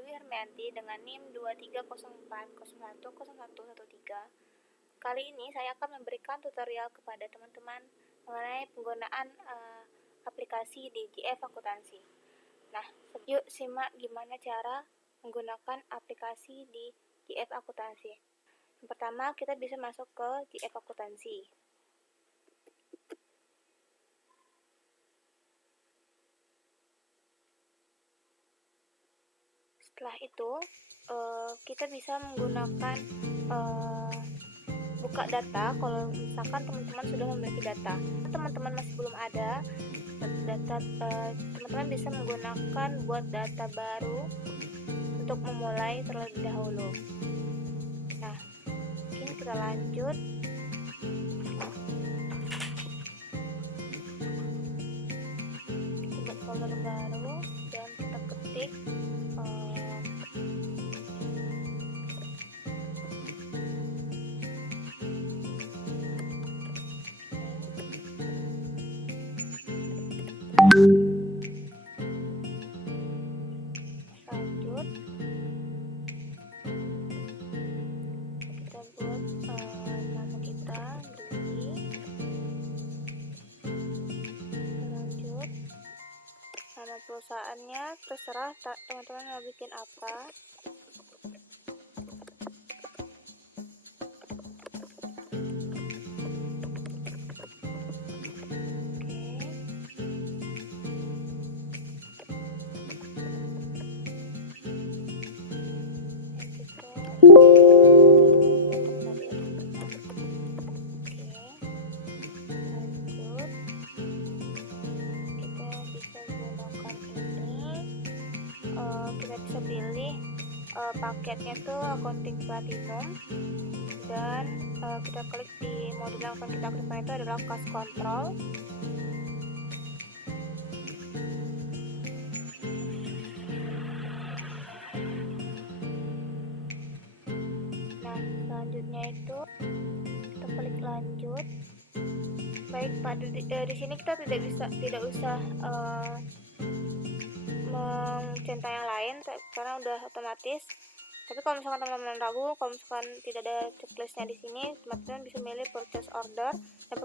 Dwi Hermianti dengan NIM 2304010113. Kali ini saya akan memberikan tutorial kepada teman-teman mengenai penggunaan aplikasi di GF Akuntansi. Nah, yuk simak gimana cara menggunakan aplikasi di GF Akuntansi. Yang pertama, kita bisa masuk ke GF Akuntansi. Setelah itu, kita bisa menggunakan buka data kalau misalkan teman-teman sudah memiliki data. Teman-teman masih belum ada data, teman-teman bisa menggunakan buat data baru untuk memulai terlebih dahulu. Nah, mungkin kita lanjut. Kita buat folder baru dan kita ketik lanjut. Kita buat nama kita Dwi. Lanjut. Nama perusahaannya terserah teman-teman mau bikin apa. Kita bisa pilih paketnya itu accounting platinum, dan kita klik di modul yang akan kita aktifkan itu adalah cost control. Nah, selanjutnya itu kita klik lanjut. Baik Pak, di sini kita tidak usah mencentang yang lain karena udah otomatis. Tapi kalau misalkan teman-teman ragu, kalau misalkan tidak ada checklistnya di sini, teman-teman bisa milih purchase order dan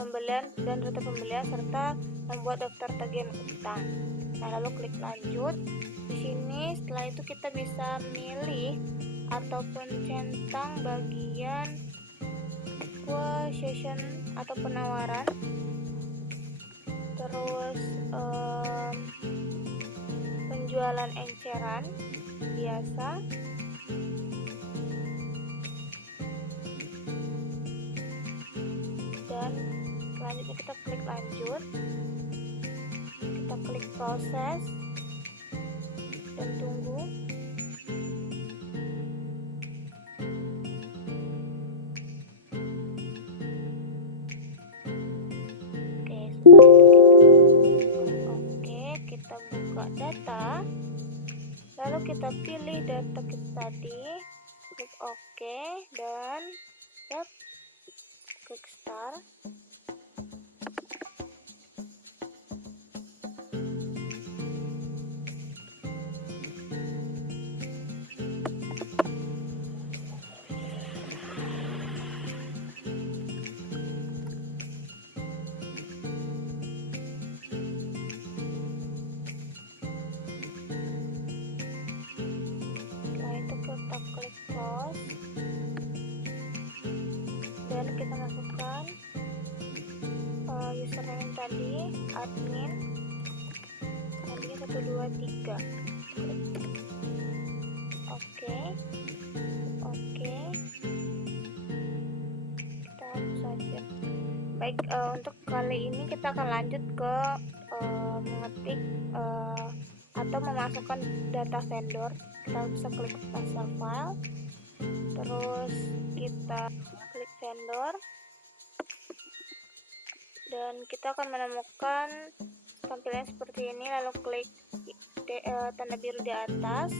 pembelian dan data pembelian serta membuat daftar tagihan utang. Nah, lalu klik lanjut. Di sini setelah itu kita bisa milih ataupun centang bagian quotation atau penawaran, terus penjualan enceran biasa, dan selanjutnya kita klik lanjut. Kita klik proses dan tunggu. Kita buka data, lalu kita pilih data kita tadi, klik OK, dan klik start. Kita klik close dan kita masukkan username tadi, admin tadi 123. Oke, kita hapus saja. Baik, untuk kali ini kita akan lanjut ke mengetik atau memasukkan data vendor. Kita bisa klik master file, terus kita klik vendor, dan kita akan menemukan tampilan seperti ini. Lalu klik tanda biru di atas,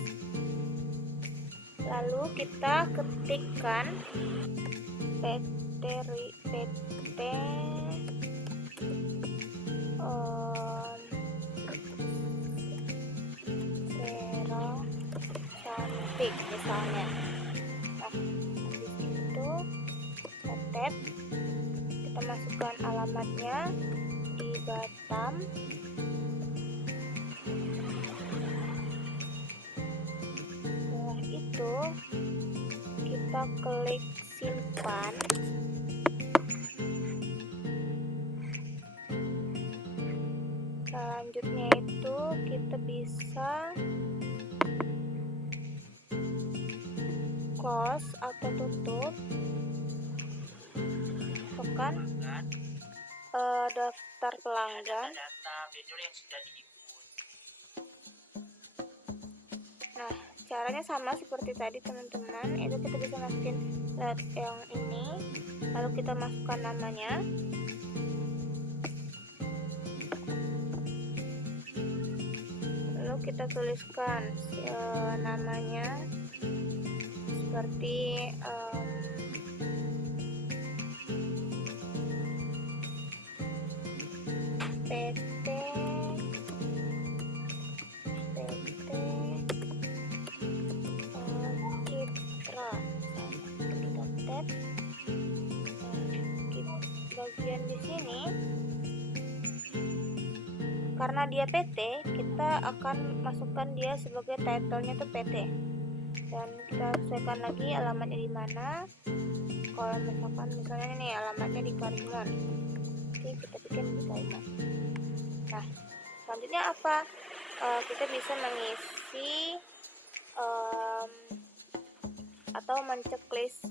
lalu kita ketikkan PT Sera grafik misalnya. Nah, habis itu kita tap, kita masukkan alamatnya di Batam. Setelah itu kita klik simpan. Selanjutnya itu kita bisa close atau tutup, tekan daftar pelanggan. Nah, caranya sama seperti tadi teman-teman, itu kita bisa masukin lewat yang ini, lalu kita masukkan namanya. Lalu kita tuliskan namanya seperti PT Citra. Kita tap. Bagian di sini, karena dia PT, kita akan masukkan dia sebagai title-nya itu PT. Dan kita sesuaikan lagi alamatnya di mana. Kalau misalnya ini alamatnya di Karimun, oke, kita bikin di Karimun. Nah, selanjutnya apa? Kita bisa mengisi atau menceklis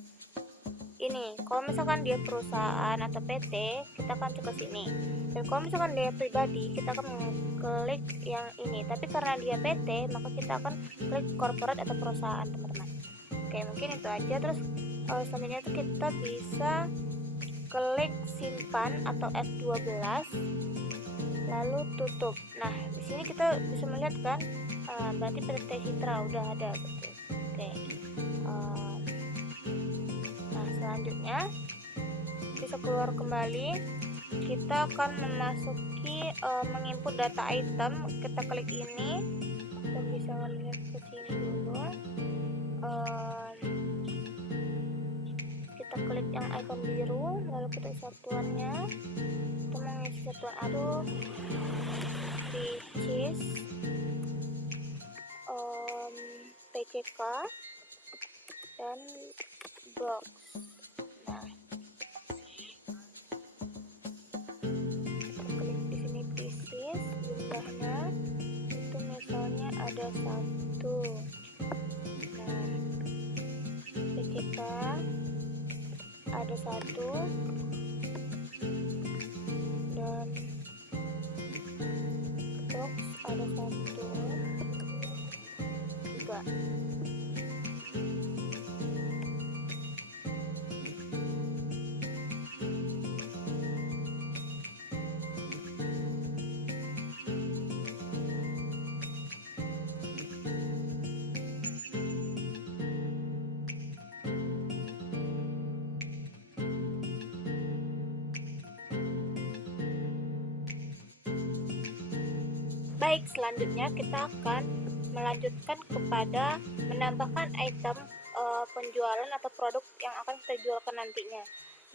ini. Kalau misalkan dia perusahaan atau PT, kita akan cek ke sini. Dan kalau misalkan dia pribadi, kita akan klik yang ini. Tapi karena dia PT, maka kita akan klik corporate atau perusahaan, teman-teman. Oke, mungkin itu aja. Terus selanjutnya itu kita bisa klik simpan atau F12, lalu tutup. Nah, di sini kita bisa melihat kan, berarti PT Citra udah ada, betul. Oke. Nah, selanjutnya bisa keluar kembali. Kita akan memasuki menginput data item. Kita klik ini, kita bisa melihat ke sini dulu. Kita klik yang icon biru, lalu kita satuannya, kita mengisi satuan aduh, PCs, PCK, dan box. Nah, kita klik di sini PCs, jumlahnya itu misalnya ada 1. Nah, PCK ada 1 dan box ada 1 juga. Baik, selanjutnya kita akan melanjutkan kepada menambahkan item penjualan atau produk yang akan kita jualkan nantinya.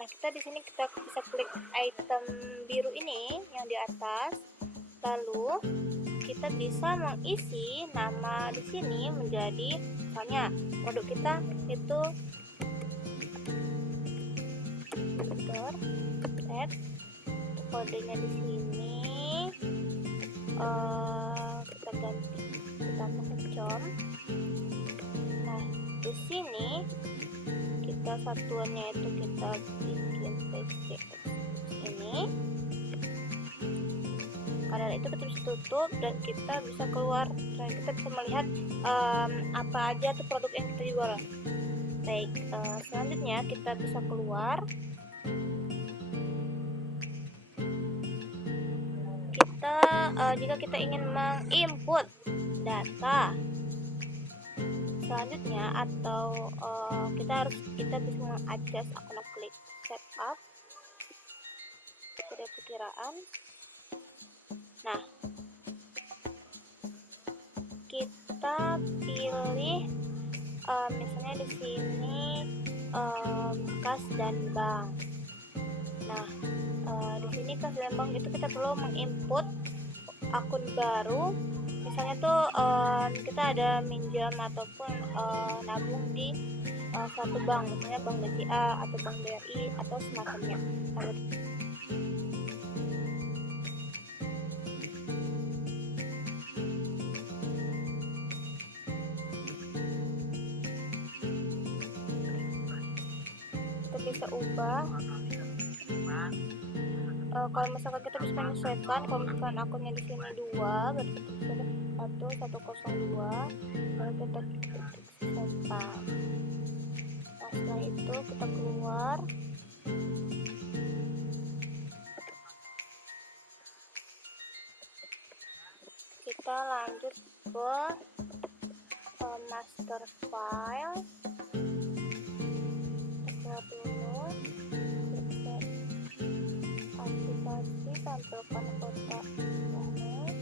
Nah, kita di sini kita bisa klik item biru ini yang di atas, lalu kita bisa mengisi nama di sini menjadi, misalnya produk kita itu kodenya di sini. Kita ganti, kita pakai com. Nah, di sini kita satuannya itu kita bikin PCX ini. Karena itu kita bisa tutup dan kita bisa keluar dan kita bisa melihat apa aja tuh produk yang kita jual. Baik, selanjutnya kita bisa keluar. Jika kita ingin menginput data selanjutnya atau kita bisa mengadjust, akan klik setup pada perkiraan. Nah, kita pilih di sini kas dan bank. Nah, di sini kas dan bank itu kita perlu menginput akun baru. Misalnya tuh kita ada minjam ataupun nabung di suatu bank, misalnya bank BCA atau bank BRI atau semacamnya. Nah, kita bisa ubah. Kalau misalkan kita bisa menyesuaikan, kalau misalkan akunnya di sini 2, berarti kita bisa 102, lalu kita ketik simpan. Nah, setelah itu kita keluar. Kita lanjut ke master file. Kita dulu aplikasi, tampilkan kota Banes.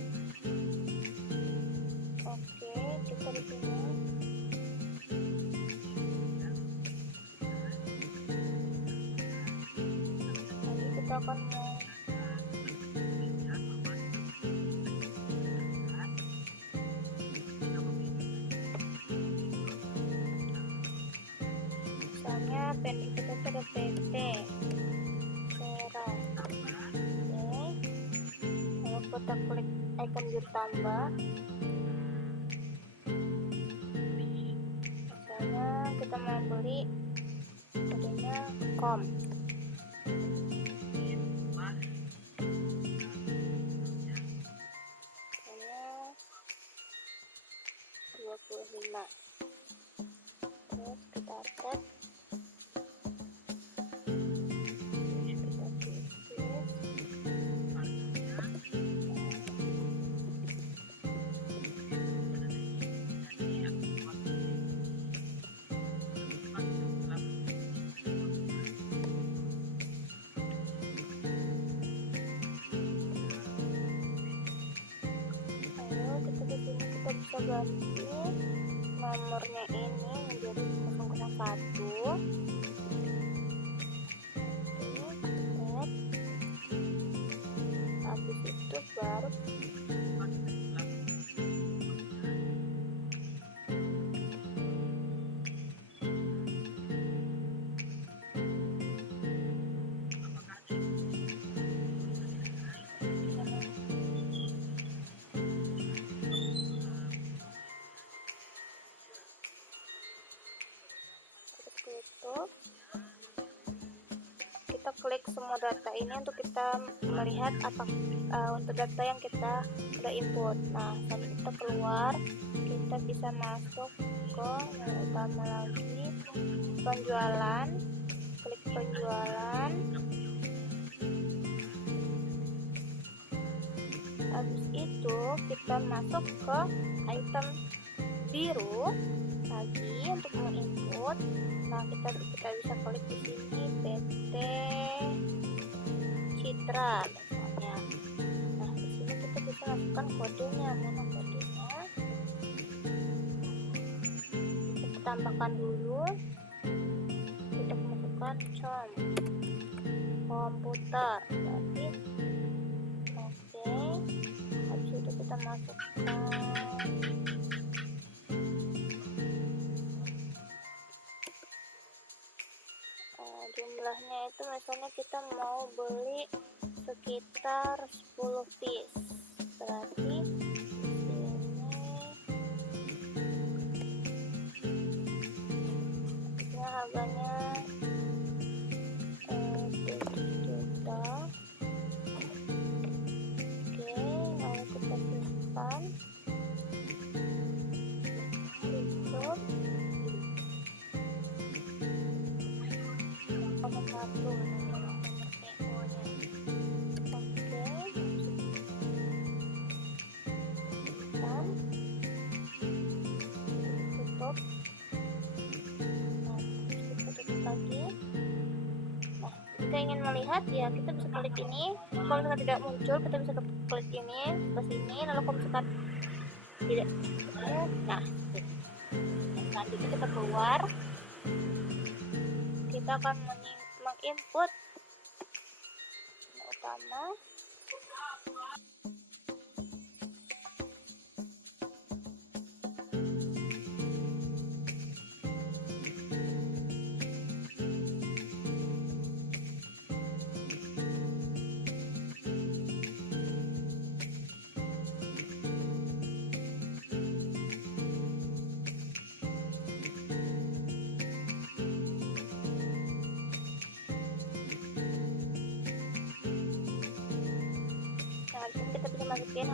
Oke, kita di sini nanti kita akan misalnya pendek kita ada PT Sera. Oke, lalu kita klik icon biru tambah. Misalnya kita mau beli kodenya com. Misalnya 25. Terus kita tag. Kita bisa ganti nomornya ini menjadi 001. Habis itu baru kita klik semua data ini untuk kita melihat apa untuk data yang kita sudah input. Nah, setelah kita keluar, kita bisa masuk ke yang utama lagi, penjualan. Klik penjualan. Habis itu kita masuk ke item biru lagi untuk menginput. Nah, kita bisa klik di sini PT Citra misalnya. Nah, di sini kita bisa masukkan kodenya. Mana kodenya? Kita tambahkan dulu. Kita masukkan komputer. Berarti oke. Habis itu kita masukkan jumlahnya itu, misalnya kita mau beli sekitar 10 piece, berarti ini harganya 7 juta. Oke, lalu kita simpan. Tutup. Nomor 1 nomor PO-nya. Oke, simpan. Tutup. Nah, kita tutup lagi. Nah, jika ingin melihat ya kita bisa klik ini. Kalau misalkan tidak muncul, kita bisa klik ini ke sini. Lalu kalau misalkan tidak, nah selanjutnya kita keluar. kita akan menginput utama. Nah, di sini kita bisa masukin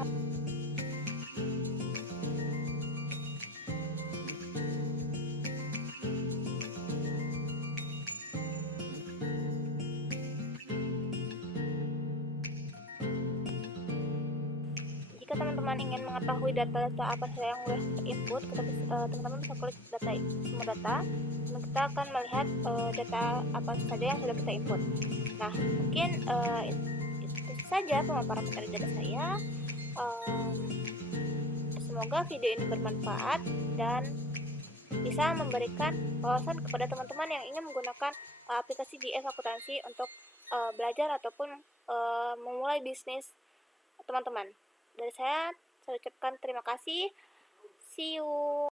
jika teman-teman ingin mengetahui data-data apa saja yang sudah input, teman-teman bisa klik data, semua data, dan kita akan melihat data apa saja yang sudah kita input. Nah, mungkin itu saja pemaparan materi dari saya. Semoga video ini bermanfaat dan bisa memberikan wawasan kepada teman-teman yang ingin menggunakan aplikasi GS Akuntansi untuk belajar ataupun memulai bisnis teman-teman. Dari saya ucapkan terima kasih. See you.